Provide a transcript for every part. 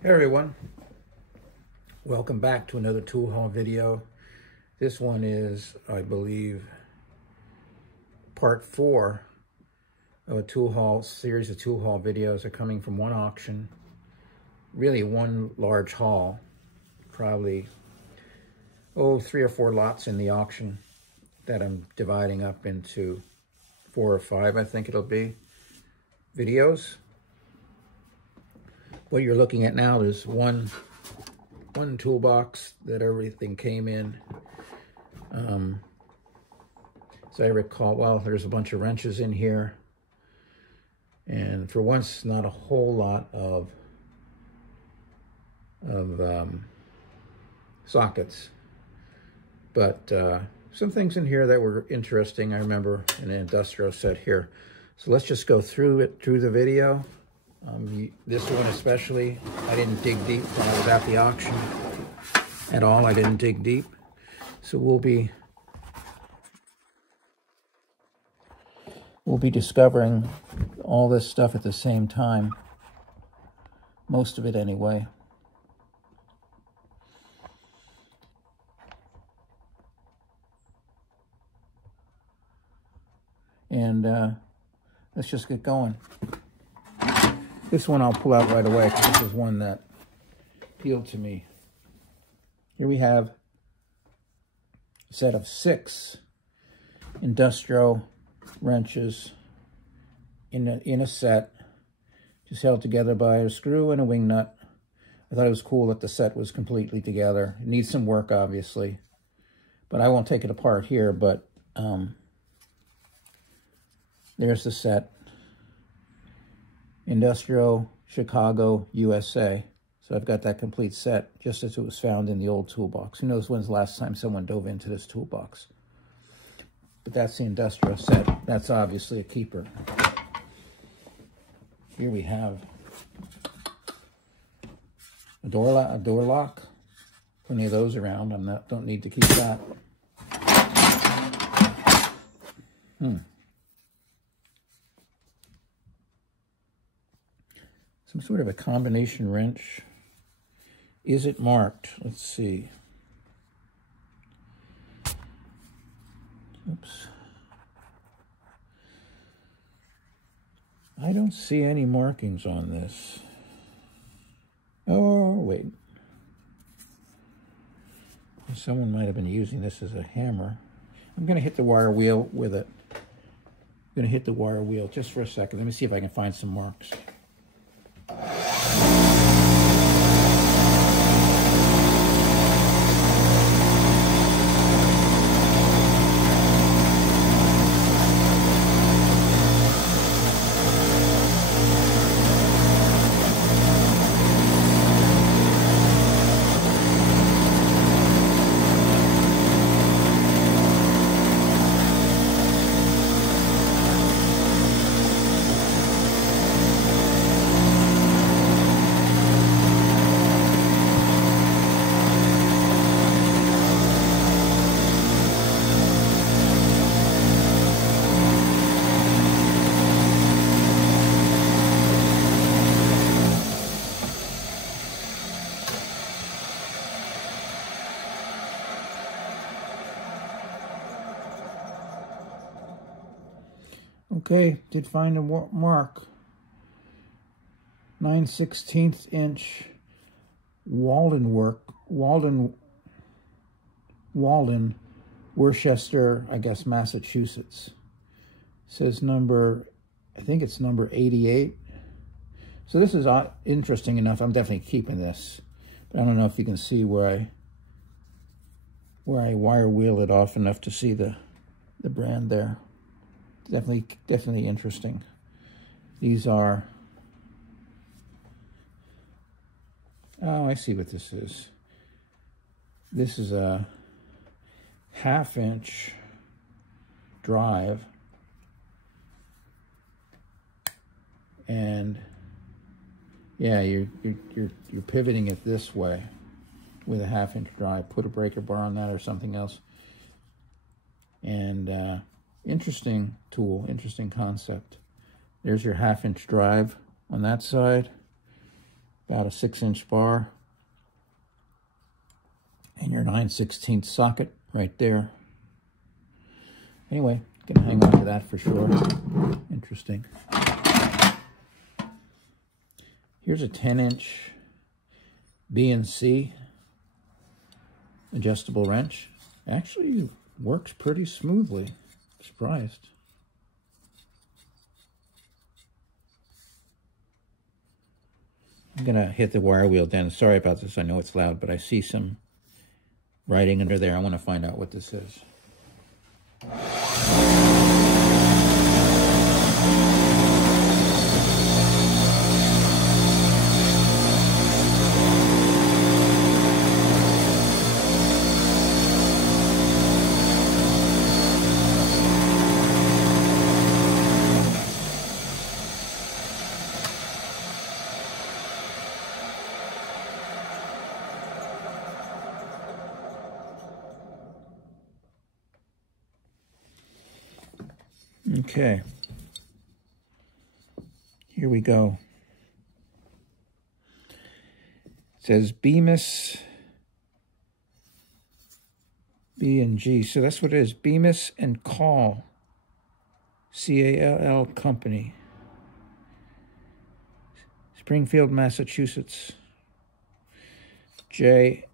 Hey everyone, welcome back to another tool haul video. This one is, I believe, part 4 of a tool haul series of tool haul videos are coming from one auction. Really one large haul, probably 3 or 4 lots in the auction that I'm dividing up into 4 or 5, I think it'll be, videos. What you're looking at now is one toolbox that everything came in. As I recall, well, there's a bunch of wrenches in here. And for once, not a whole lot of sockets. But some things in here that were interesting. I remember an Indestro set here. So let's just go through the video. This one especially, I didn't dig deep when I was at the auction at all. I didn't dig deep. So we'll be discovering all this stuff at the same time. Most of it anyway. And let's just get going. This one I'll pull out right away because this is one that appealed to me. Here we have a set of 6 Indestro wrenches in a set, just held together by a screw and a wing nut. I thought it was cool that the set was completely together. It needs some work, obviously, but I won't take it apart here. But there's the set. Indestro, Chicago, USA. So I've got that complete set, just as it was found in the old toolbox. Who knows when's the last time someone dove into this toolbox? But that's the Indestro set. That's obviously a keeper. Here we have a door lock. Plenty of those around. Don't need to keep that. Some sort of a combination wrench. Is it marked? Let's see. Oops. I don't see any markings on this. Oh, wait. Someone might have been using this as a hammer. I'm going to hit the wire wheel with it. I'm going to hit the wire wheel just for a second. Let me see if I can find some marks. Okay, did find a mark. 9/16 inch Walden Walden, Worcester, I guess, Massachusetts. Says number, I think it's number 88. So this is interesting enough. I'm definitely keeping this. But I don't know if you can see where I wire wheel it off enough to see the brand there. Definitely interesting. These are, oh, I see what this is. This is a 1/2 inch drive, and yeah, you're pivoting it this way with a 1/2 inch drive. Put a breaker bar on that or something else. And interesting tool, interesting concept. There's your 1/2 inch drive on that side. About a 6-inch bar. And your 9/16 socket right there. Anyway, gonna hang on to that for sure. Interesting. Here's a 10-inch B&C adjustable wrench. Actually works pretty smoothly. Surprised. I'm gonna hit the wire wheel down. Sorry about this, I know it's loud, but I see some writing under there. I want to find out what this is. Okay, here we go. It says Bemis B&G, so that's what it is. Bemis and Call, C-A-L-L Company, Springfield, Massachusetts. J.G.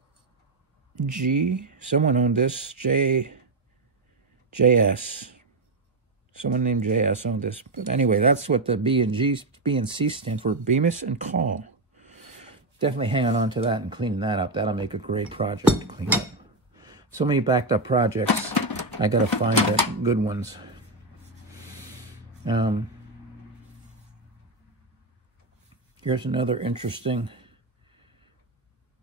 Someone owned this. J.S. Someone named J.S. owned this. But anyway, that's what the B&C stand for, Bemis and Call. Definitely hanging on to that and cleaning that up. That'll make a great project to clean up. So many backed up projects. I got to find the good ones. Here's another interesting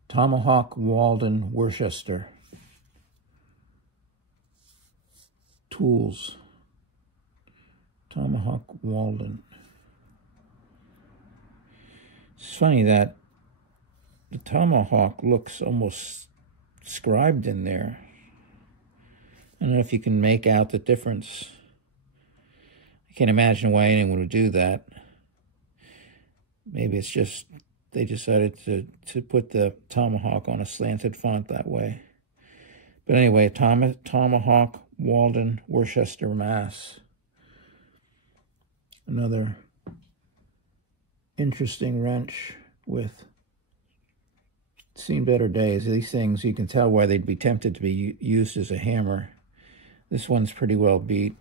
Tomahawk Walden Worcester tools. Tomahawk Walden. It's funny that the Tomahawk looks almost scribed in there. I don't know if you can make out the difference. I can't imagine why anyone would do that. Maybe it's just they decided to put the Tomahawk on a slanted font that way. But anyway, Tomahawk Walden, Worcester, Mass. Another interesting wrench with seen better days. These things, you can tell why they'd be tempted to be used as a hammer. This one's pretty well beat.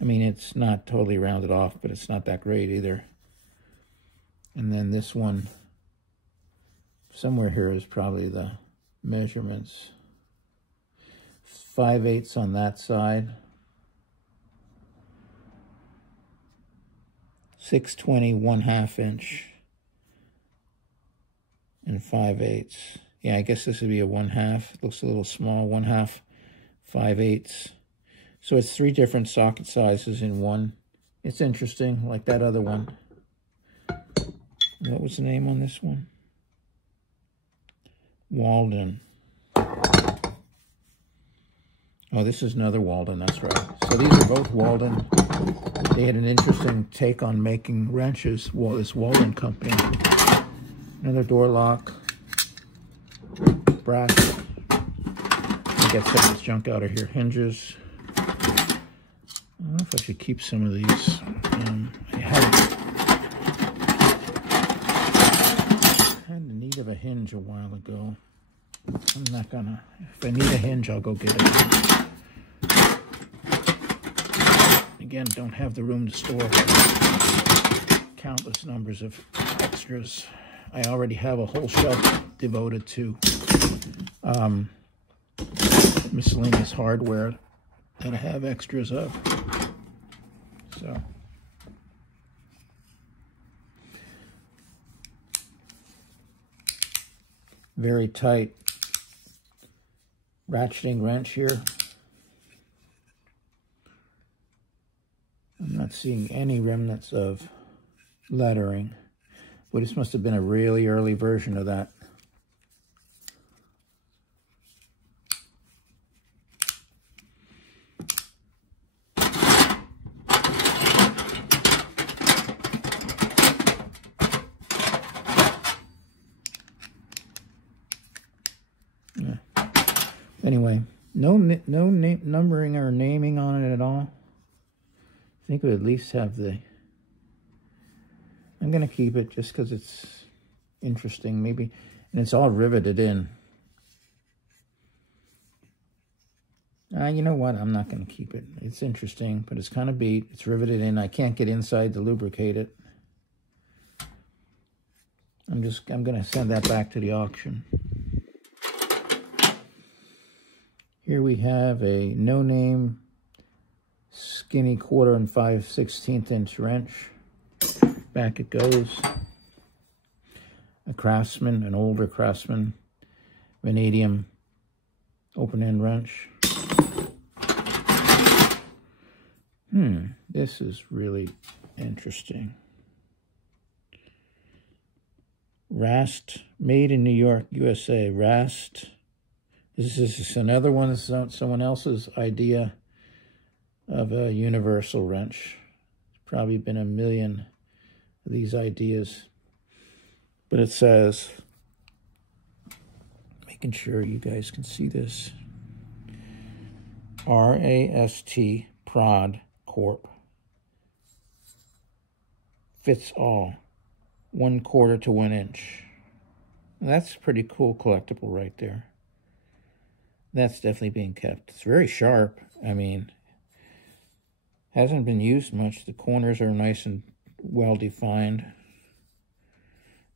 I mean, it's not totally rounded off, but it's not that great either. And then this one, somewhere here is probably the measurements. 5/8 on that side. 6/20, 1/2 inch. And 5/8. Yeah, I guess this would be a 1/2. It looks a little small, 1/2, 5/8. So it's 3 different socket sizes in one. It's interesting, like that other one. What was the name on this one? Walden. Oh, this is another Walden, that's right. So these are both Walden. They had an interesting take on making wrenches, this Walden company. Another door lock. Brass. Get some of this junk out of here. Hinges. I don't know if I should keep some of these. I had the need of a hinge a while ago. I'm not gonna. If I need a hinge, I'll go get it. Again, don't have the room to store countless numbers of extras. I already have a whole shelf devoted to miscellaneous hardware that I have extras of. So, very tight ratcheting wrench here. I'm not seeing any remnants of lettering, but this must have been a really early version of that. Anyway, no numbering or naming on it at all. I think we at least have the... I'm going to keep it just because it's interesting, maybe. And it's all riveted in. You know what? I'm not going to keep it. It's interesting, but it's kind of beat. It's riveted in. I can't get inside to lubricate it. I'm going to send that back to the auction. Here we have a no-name skinny 1/4 5/16 inch wrench. Back it goes. A Craftsman, an older Craftsman, vanadium open-end wrench. This is really interesting. Rist, made in New York, USA. Rist. This is another one, someone else's idea of a universal wrench. There's probably been a million of these ideas. But it says, making sure you guys can see this, RAST Prod Corp. Fits all. 1/4 to 1 inch. That's a pretty cool collectible right there. That's definitely being kept. It's very sharp. I mean, hasn't been used much. The corners are nice and well defined.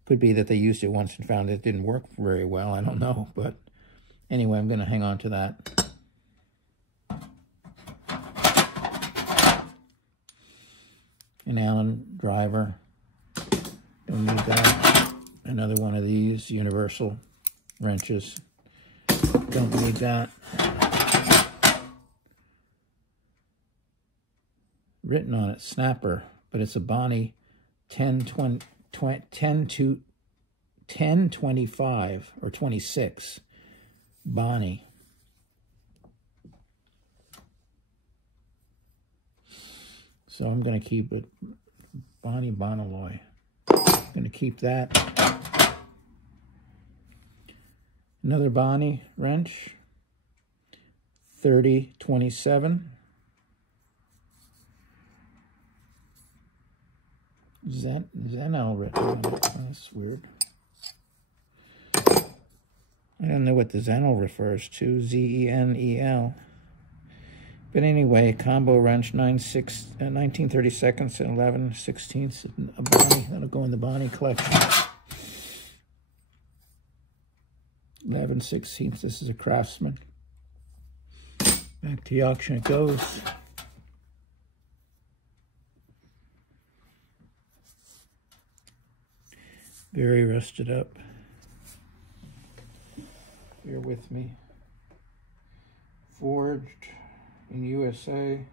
Could be that they used it once and found it didn't work very well. I don't know. But anyway, I'm going to hang on to that. An Allen driver. Don't need that. Another one of these universal wrenches. Don't need that. Written on it, Snapper, but it's a Bonney 1025 or 26. Bonney. So I'm going to keep it. Bonney Bonnelloy. I'm going to keep that. Another Bonney wrench. 3027. Zenel written on it. Oh, that's weird. I don't know what the Zenel refers to. Zenel. But anyway, combo wrench, 19/32 and 11/16. A Bonney. That'll go in the Bonney collection. 11/16. This is a Craftsman. Back to the auction it goes. Very rusted up. Bear with me. Forged in USA.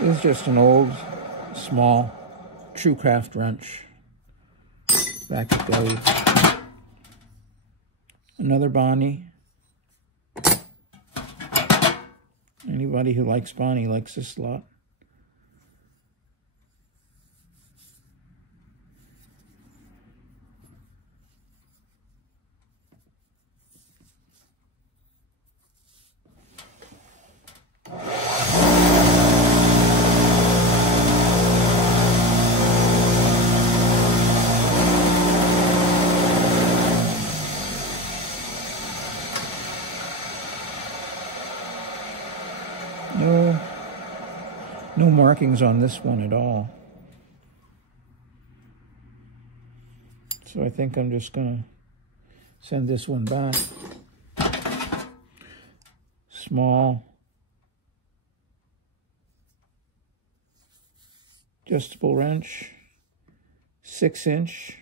This is just an old, small, True Craft wrench. Back it goes. Another Bonney. Anybody who likes Bonney likes this a lot. No markings on this one at all. So I think I'm just going to send this one back. Small. Adjustable wrench. 6-inch.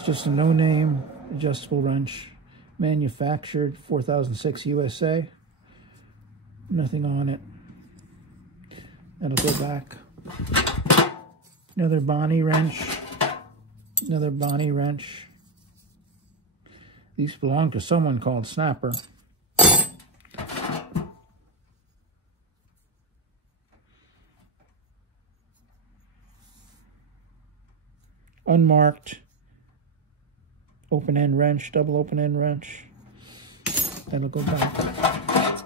It's just a no-name adjustable wrench, manufactured 4006 USA. Nothing on it. That'll go back. Another Bonney wrench. Another Bonney wrench. These belong to someone called Snapper. Unmarked open-end wrench, double open-end wrench. That'll go back.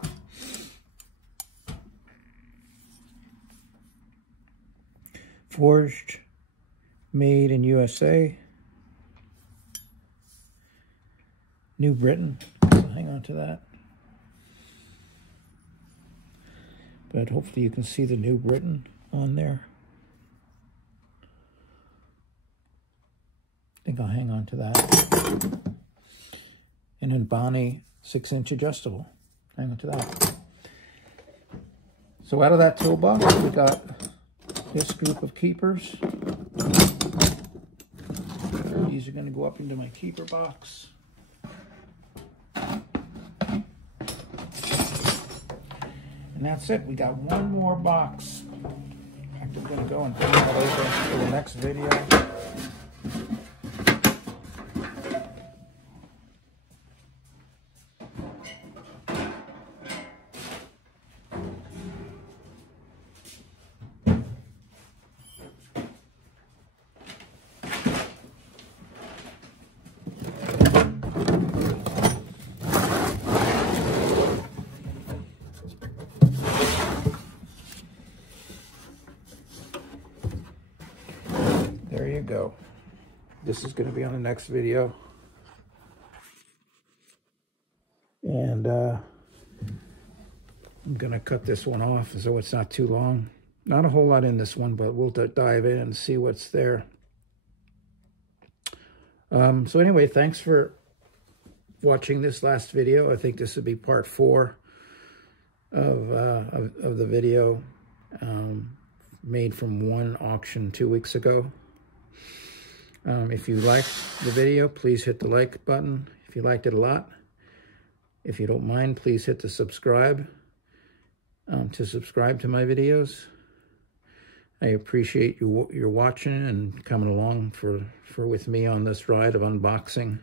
Forged, made in USA. New Britain, so hang on to that. But hopefully you can see the New Britain on there. I think I'll hang on to that. And then Bonney 6-inch adjustable. Hang on to that. So out of that toolbox, we got this group of keepers. These are going to go up into my keeper box. And that's it. We got one more box. I'm going to go and bring that over for the next video. There you go. This is going to be on the next video. And I'm going to cut this one off so it's not too long. Not a whole lot in this one, but we'll dive in and see what's there. So anyway, thanks for watching this last video. I think this would be part 4 of the video made from one auction 2 weeks ago. If you liked the video, please hit the like button if you liked it a lot. If you don't mind, please hit the subscribe to subscribe to my videos. I appreciate you watching and coming along with me on this ride of unboxing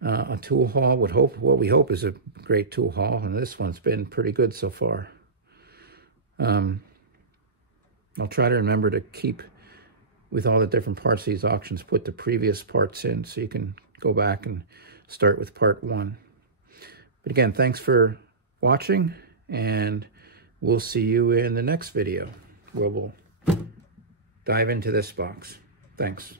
a tool haul. What we hope is a great tool haul, and this one's been pretty good so far. I'll try to remember to keep, with all the different parts of these auctions, put the previous parts in so you can go back and start with part 1. But again, thanks for watching, and we'll see you in the next video where we'll dive into this box. Thanks.